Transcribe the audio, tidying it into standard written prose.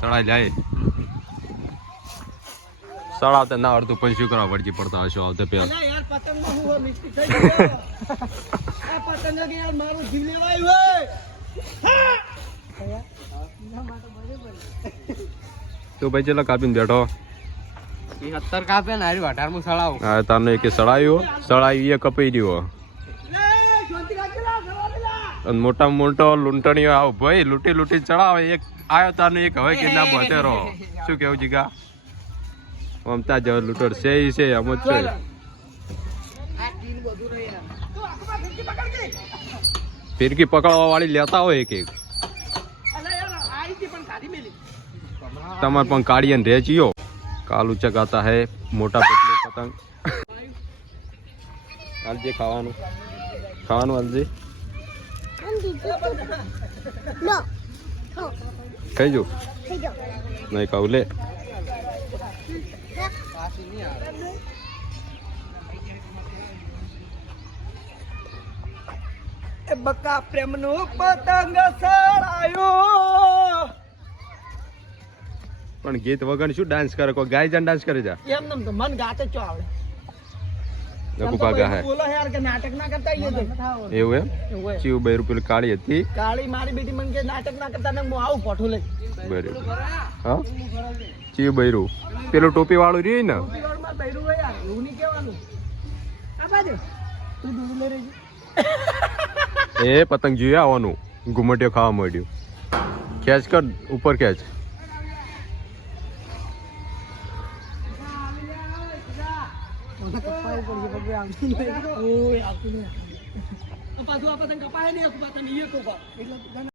સડાઈ જાય સડાવતે ના આવડતું પછી શું કરવા પડતી પડતા હશો આવતે પેલા યાર પતંગમાં હું મિસ્ટેક થઈ ગયો આ પતંગ કે યાર મારું જીવ લેવાયું હોય તો ભાઈ ચેલા કાપીને બેઠો 70 કાપે ને હારી 18 માં સડાવું હા તારને કે સડાયું એ કપાઈ રહ્યો અને મોટા મોટો લૂંટણીઓ આવ ભાઈ લૂંટી લૂંટી ચડાવે એક આયો તારને એક હવે કે ના બોતે રહો શું કેવું જીગા મમતા જ લૂંટડ છે આમ જ છે ફિરકી પકડવા વાળી લેતા હોય એક એક તમારે પણ કાઢીએ ને રેચીઓ કાલુ ચગાતા હે મોટા પતલે પતંગ આલજે ખાવાનું આલજે ખાઈ જો નહીં ખાવું લે બકા પ્રેમનો પતંગ સડાયો પણ ગીત વગર શું ડાન્સ કરે કોઈ ગાય જાન ડાન્સ કરે જા એમ નમ તો મન ગાતે ચો આવડે નકુ ભાગા હે બોલો યાર કે નાટક ના કરતા એવું એમ ચીવ 2 રૂપિયા કાળી હતી કાળી મારી બેટી મન કે નાટક ના કરતા ને હું આવું પોઠું લઈ બરાબર હા ચીવ 2 પેલો ટોપી વાળું રહ્યું ને ટોપી વાળું માં બૈરું હોય યાર એવું નહીં કહેવાનું આ બાજુ તું દૂર લઈ રહેજે એ પતંગ જોઈ આવવાનું ઘુમટિયો ખાવા મળ્યું ખેંચ કર ઉપર ખેંચ પાછું આ પતંગ કપાય ને